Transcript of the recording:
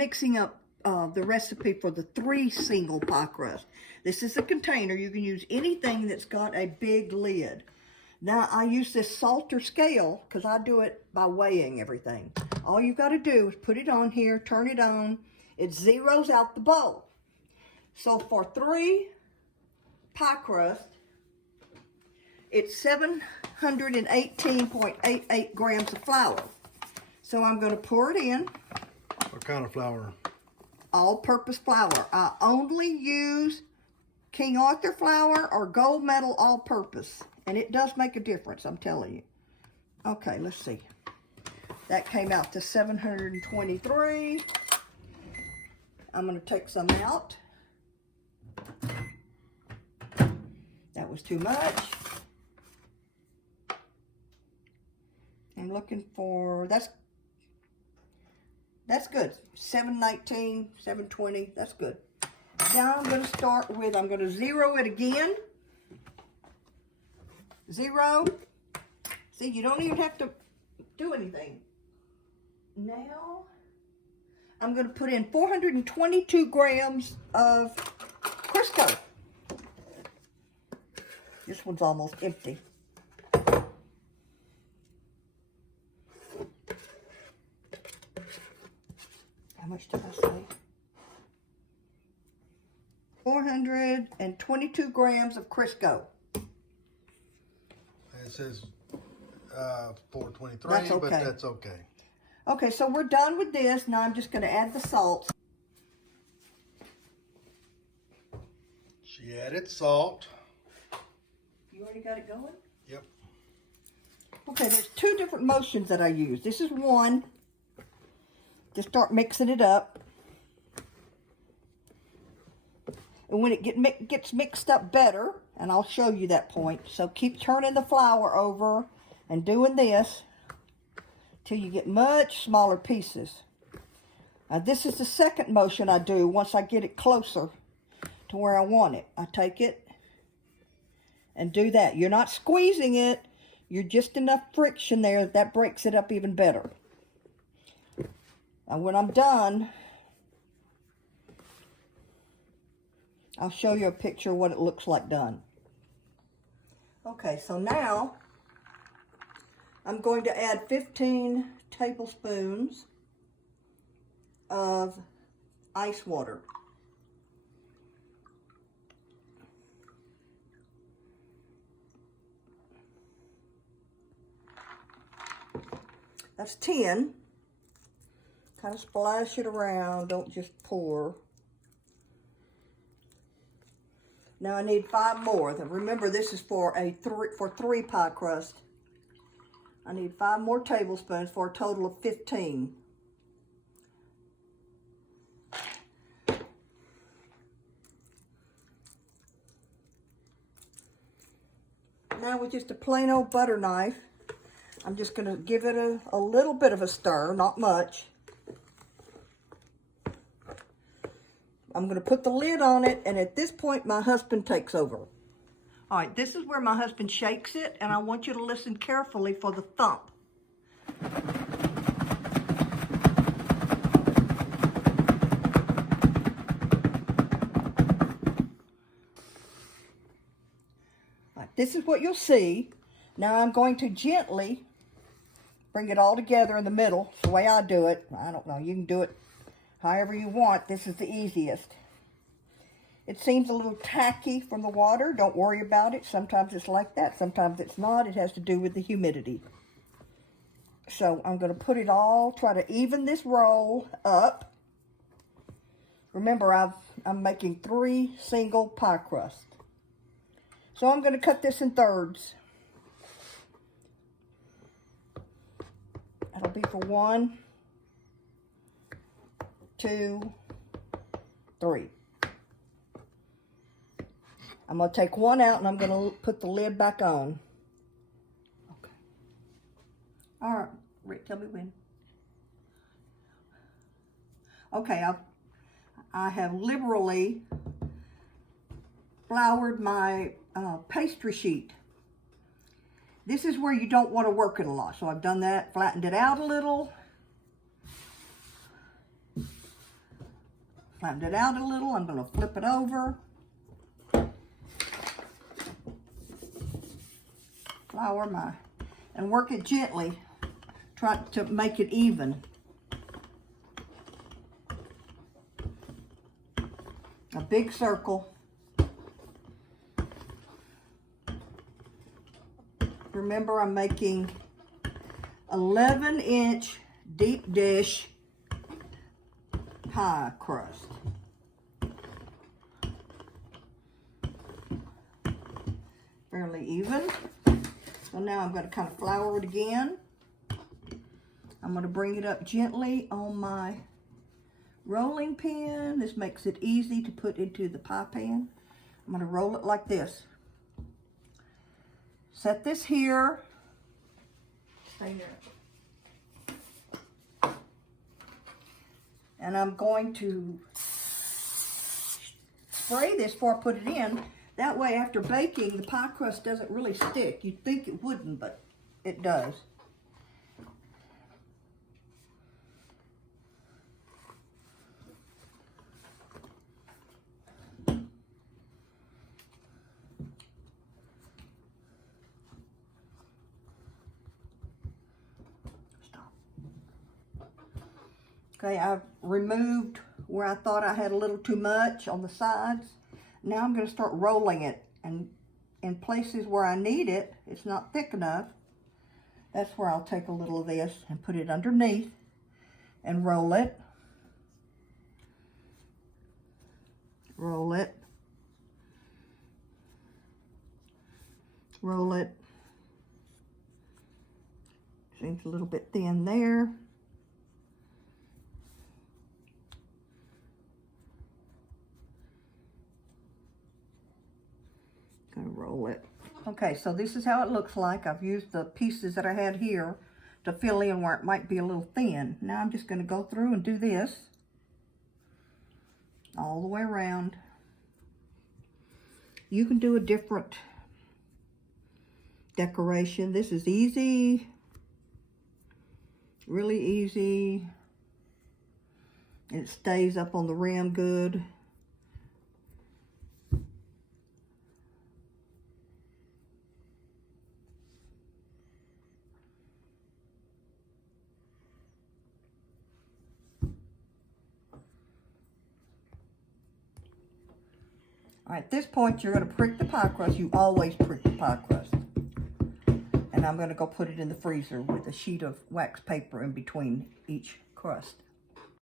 mixing up the recipe for the 3 single pie crust. This is a container. You can use anything that's got a big lid. Now, I use this salter scale because I do it by weighing everything. All you got to do is put it on here, turn it on. It zeroes out the bowl. So for 3 pie crust, it's 718.88 grams of flour. So I'm going to pour it in. What kind of flour? All-purpose flour. I only use King Arthur flour or gold medal all-purpose. And it does make a difference, I'm telling you. Okay, let's see. That came out to 723. I'm going to take some out. That was too much. I'm looking for, that's good. 719, 720, that's good. Now I'm going to start with, I'm going to zero it again. Zero. See, you don't even have to do anything. Now, I'm going to put in 422 grams of Crisco. This one's almost empty. How much did I say? 422 grams of Crisco. It says 423, that's okay. But that's okay. Okay, so we're done with this. Now I'm just going to add the salt. She added salt. You already got it going? Yep. Okay, there's 2 different motions that I use. This is one. Just start mixing it up. And when it gets mixed up better, and I'll show you that point. So keep turning the flour over and doing this till you get much smaller pieces. This is the second motion I do once I get it closer to where I want it. I take it and do that. You're not squeezing it. You're just enough friction there that breaks it up even better. And when I'm done, I'll show you a picture of what it looks like done. Okay, so now I'm going to add 15 tablespoons of ice water. That's 10. Kind of splash it around, don't just pour. Now I need 5 more. Remember, this is for 3 pie crust. I need 5 more tablespoons for a total of 15. Now with just a plain old butter knife, I'm just going to give it a little bit of a stir, not much. I'm going to put the lid on it, and at this point, my husband takes over. All right, this is where my husband shakes it, and I want you to listen carefully for the thump. All right, this is what you'll see. Now I'm going to gently bring it all together in the middle. It's the way I do it. I don't know, you can do it however you want. This is the easiest. It seems a little tacky from the water. Don't worry about it. Sometimes it's like that. Sometimes it's not. It has to do with the humidity. So I'm going to put it all, try to even this roll up. Remember, I'm making 3 single pie crust. So I'm going to cut this in thirds. That'll be for 1, 2, 3. I'm going to take one out and I'm going to put the lid back on. Okay. All right, Rick, tell me when. Okay, I have liberally floured my pastry sheet. This is where you don't want to work it a lot. So I've done that, flattened it out a little. Flattened it out a little. I'm going to flip it over. Flour and work it gently. Try to make it even. A big circle. Remember, I'm making 11-inch deep dish pie crust. Fairly even. So now I'm going to kind of flour it again. I'm going to bring it up gently on my rolling pin. This makes it easy to put into the pie pan. I'm going to roll it like this. Set this here. Stay there. And I'm going to spray this before I put it in. That way, after baking, the pie crust doesn't really stick. You'd think it wouldn't, but it does. Stop. Okay, I've removed where I thought I had a little too much on the sides. Now I'm going to start rolling it, and in places where I need it, it's not thick enough. That's where I'll take a little of this and put it underneath and roll it. Roll it. Roll it. Seems a little bit thin there. Roll it. Okay, so this is how it looks like. I've used the pieces that I had here to fill in where it might be a little thin. Now I'm just going to go through and do this all the way around. You can do a different decoration. This is easy, really easy. It stays up on the rim good. All right, at this point, you're going to prick the pie crust. You always prick the pie crust. And I'm going to go put it in the freezer with a sheet of wax paper in between each crust.